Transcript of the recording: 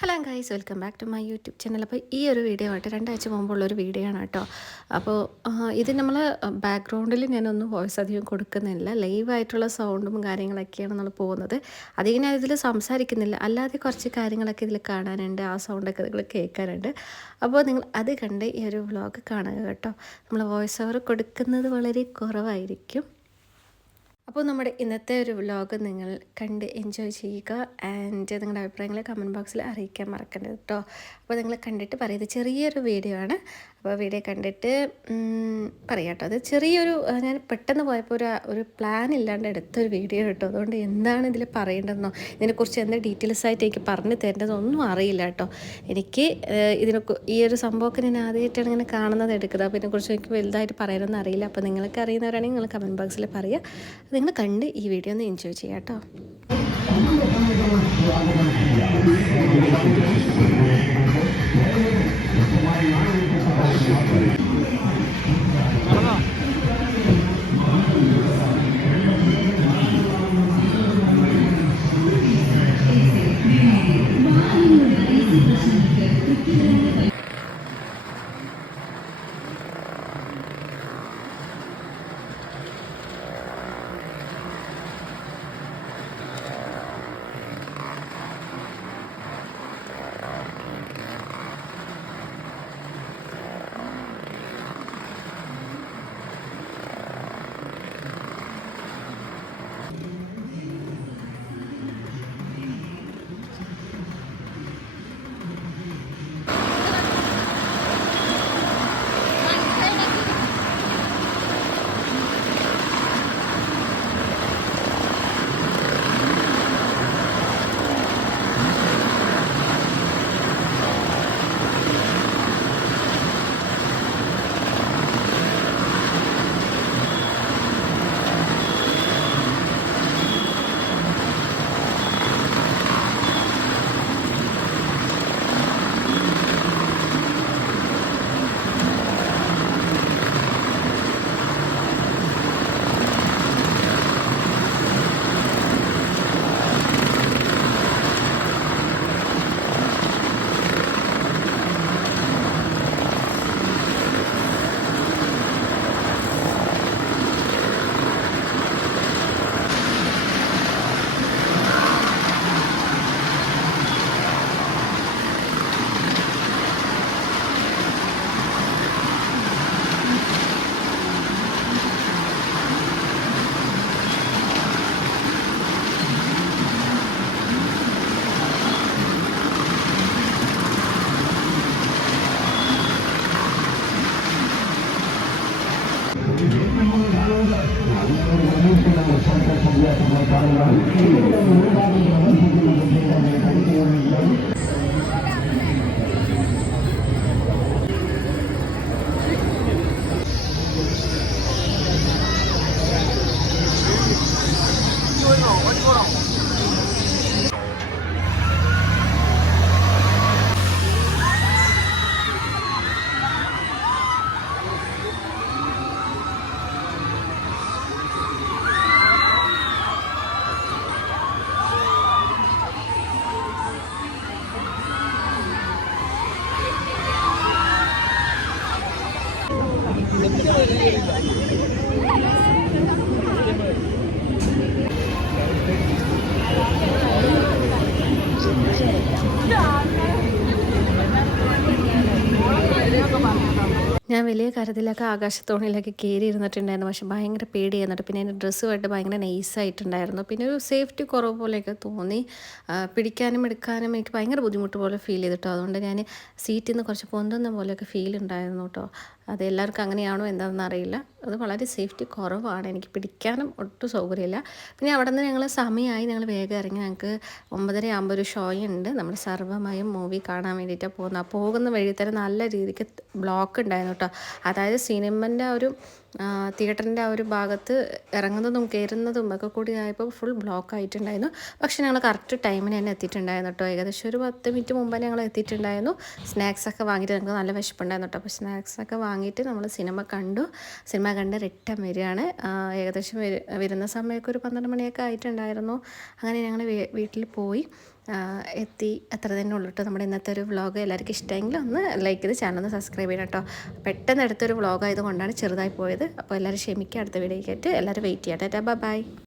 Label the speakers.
Speaker 1: Hello guys welcome back to my YouTube channel. അപ്പോൾ ഈ ഒരു വീഡിയോ ആയിട്ട് രണ്ടാഴ്ച മുമ്പുള്ള ഒരു വീഡിയോ ആണ് കേട്ടോ. അപ്പോൾ ഇത് നമ്മൾ ബാക്ക്ഗ്രൗണ്ടിൽ ഞാനൊന്നും വോയിസ് അധികം കൊടുക്കുന്നില്ല. ലൈവായിട്ടുള്ള സൗണ്ടും കാര്യങ്ങളൊക്കെയാണ് നമ്മൾ പോകുന്നത്. അധികം ഞാൻ ഇതിൽ സംസാരിക്കുന്നില്ല. അല്ലാതെ കുറച്ച് കാര്യങ്ങളൊക്കെ ഇതിൽ കാണാനുണ്ട്. ആ സൗണ്ടൊക്കെ നിങ്ങൾ കേൾക്കാനുണ്ട്. അപ്പോൾ നിങ്ങൾ അത് കണ്ട് ഈ ഒരു വ്ളോഗ് കാണുക കേട്ടോ. നമ്മൾ വോയിസ് ഓവർ കൊടുക്കുന്നത് വളരെ കുറവായിരിക്കും. അപ്പോൾ നമ്മുടെ ഇന്നത്തെ ഒരു വ്ലോഗ് നിങ്ങൾ കണ്ട് എൻജോയ് ചെയ്യുക ആൻഡ് നിങ്ങളുടെ അഭിപ്രായങ്ങൾ കമന്റ് ബോക്സിൽ അറിയിക്കാൻ മറക്കരുത് കേട്ടോ അപ്പോൾ നിങ്ങൾ കണ്ടിട്ട് പറയുന്നത് ചെറിയൊരു വീഡിയോ ആണ്. അപ്പോൾ വീഡിയോ കണ്ടിട്ട് പറയാം കേട്ടോ അത് ചെറിയൊരു ഞാൻ പെട്ടെന്ന് പോയപ്പോൾ ഒരു ഒരു പ്ലാൻ ഇല്ലാണ്ട് എടുത്തൊരു വീഡിയോ കേട്ടോ. അതുകൊണ്ട് എന്താണ് ഇതിൽ പറയേണ്ടതെന്നോ ഇതിനെക്കുറിച്ച് എന്ത് ഡീറ്റെയിൽസ് ആയിട്ട് എനിക്ക് പറഞ്ഞു തരേണ്ടതൊന്നും അറിയില്ല കേട്ടോ. എനിക്ക് ഇതിനെ ഈ ഒരു സംഭവമൊക്കെ ഞാൻ ആദ്യമായിട്ടാണ് ഇങ്ങനെ കാണുന്നത് എടുക്കുന്നത്. അപ്പോൾ ഇതിനെക്കുറിച്ച് എനിക്ക് വലുതായിട്ട് പറയാനൊന്നും അറിയില്ല. അപ്പോൾ നിങ്ങൾക്ക് അറിയുന്നവരാണെങ്കിൽ നിങ്ങൾ കമന്റ് ബോക്സിൽ പറയുക. നിങ്ങൾ കണ്ട് ഈ വീഡിയോ ഒന്ന് എൻജോയ് ചെയ്യാം കേട്ടോ. Thank you. ഞാൻ വലിയ കാര്യത്തിലൊക്കെ ആകാശത്തോണിയിലൊക്കെ കയറി ഇരുന്നിട്ടുണ്ടായിരുന്നു. പക്ഷെ ഭയങ്കര പേടി എന്നിട്ട് പിന്നെ എന്റെ ഡ്രസ്സുമായിട്ട് ഭയങ്കര നൈസായിട്ടുണ്ടായിരുന്നു. പിന്നെ ഒരു സേഫ്റ്റി കുറവ് പോലെയൊക്കെ തോന്നി. പിടിക്കാനും എടുക്കാനും എനിക്ക് ഭയങ്കര ബുദ്ധിമുട്ട് പോലെ ഫീൽ ചെയ്തിട്ടോ. അതുകൊണ്ട് ഞാൻ സീറ്റിൽ നിന്ന് കുറച്ച് പൊന്തുന്ന പോലെയൊക്കെ ഫീൽ ഉണ്ടായിരുന്നു കേട്ടോ. അത് എല്ലാവർക്കും അങ്ങനെയാണോ എന്താണെന്ന് അറിയില്ല. അത് വളരെ സേഫ്റ്റി കുറവാണ്. എനിക്ക് പിടിക്കാനും ഒട്ടും സൗകര്യമില്ല. പിന്നെ അവിടെ നിന്ന് ഞങ്ങൾ സമയമായി ഞങ്ങൾ വേഗം ഇറങ്ങി. ഞങ്ങൾക്ക് ഒമ്പതര ആകുമ്പോൾ ഒരു ഷോ ഉണ്ട്. നമ്മൾ സർവമായും മൂവി കാണാൻ വേണ്ടിയിട്ടാണ് പോകുന്നത്. ആ പോകുന്ന വഴി തന്നെ നല്ല രീതിക്ക് ബ്ലോക്ക് ഉണ്ടായിരുന്നു കേട്ടോ അതായത് സിനിമന്റെ ആ ഒരു തിയേറ്ററിന്റെ ആ ഒരു ഭാഗത്ത് ഇറങ്ങുന്നതും കയറുന്നതും ഒക്കെ കൂടി ആയപ്പോൾ ഫുൾ ബ്ലോക്ക് ആയിട്ടുണ്ടായിരുന്നു. പക്ഷേ ഞങ്ങൾ കറക്റ്റ് ടൈമിന് തന്നെ എത്തിയിട്ടുണ്ടായിരുന്നു കേട്ടോ ഏകദേശം ഒരു പത്ത് മിനിറ്റ് മുമ്പ് ഞങ്ങൾ എത്തിയിട്ടുണ്ടായിരുന്നു. സ്നാക്സൊക്കെ വാങ്ങിയിട്ട് ഞങ്ങൾക്ക് നല്ല വിശപ്പുണ്ടായിരുന്നു കേട്ടോ അപ്പോൾ സ്നാക്സ് ഒക്കെ വാങ്ങിയിട്ട് നമ്മൾ സിനിമ കണ്ടു. സിനിമ കണ്ട് റിട്ടേൺ വരികയാണ്. ഏകദേശം വരുന്ന സമയമൊക്കെ ഒരു പന്ത്രണ്ട് മണിയൊക്കെ ആയിട്ടുണ്ടായിരുന്നു. അങ്ങനെ ഞങ്ങൾ വീട്ടിൽ പോയി. എത്തി. അത്ര തന്നെ ഉള്ളൂ കേട്ടോ നമ്മുടെ ഇന്നത്തെ ഒരു വ്ളോഗ്. എല്ലാവർക്കും ഇഷ്ടമെങ്കിൽ ഒന്ന് ലൈക്ക് ചെയ്ത് ചാനൽ ഒന്ന് സബ്സ്ക്രൈബ് ചെയ്യണം കേട്ടോ പെട്ടെന്ന് എടുത്തൊരു വ്ളോഗ് ആയതുകൊണ്ടാണ് ചെറുതായി പോയത്. അപ്പോൾ എല്ലാവരും ക്ഷമിക്കുക. അടുത്ത വീഡിയോയ്ക്കായിട്ട് എല്ലാവരും വെയിറ്റ് ചെയ്യാം ടാറ്റാ ബൈ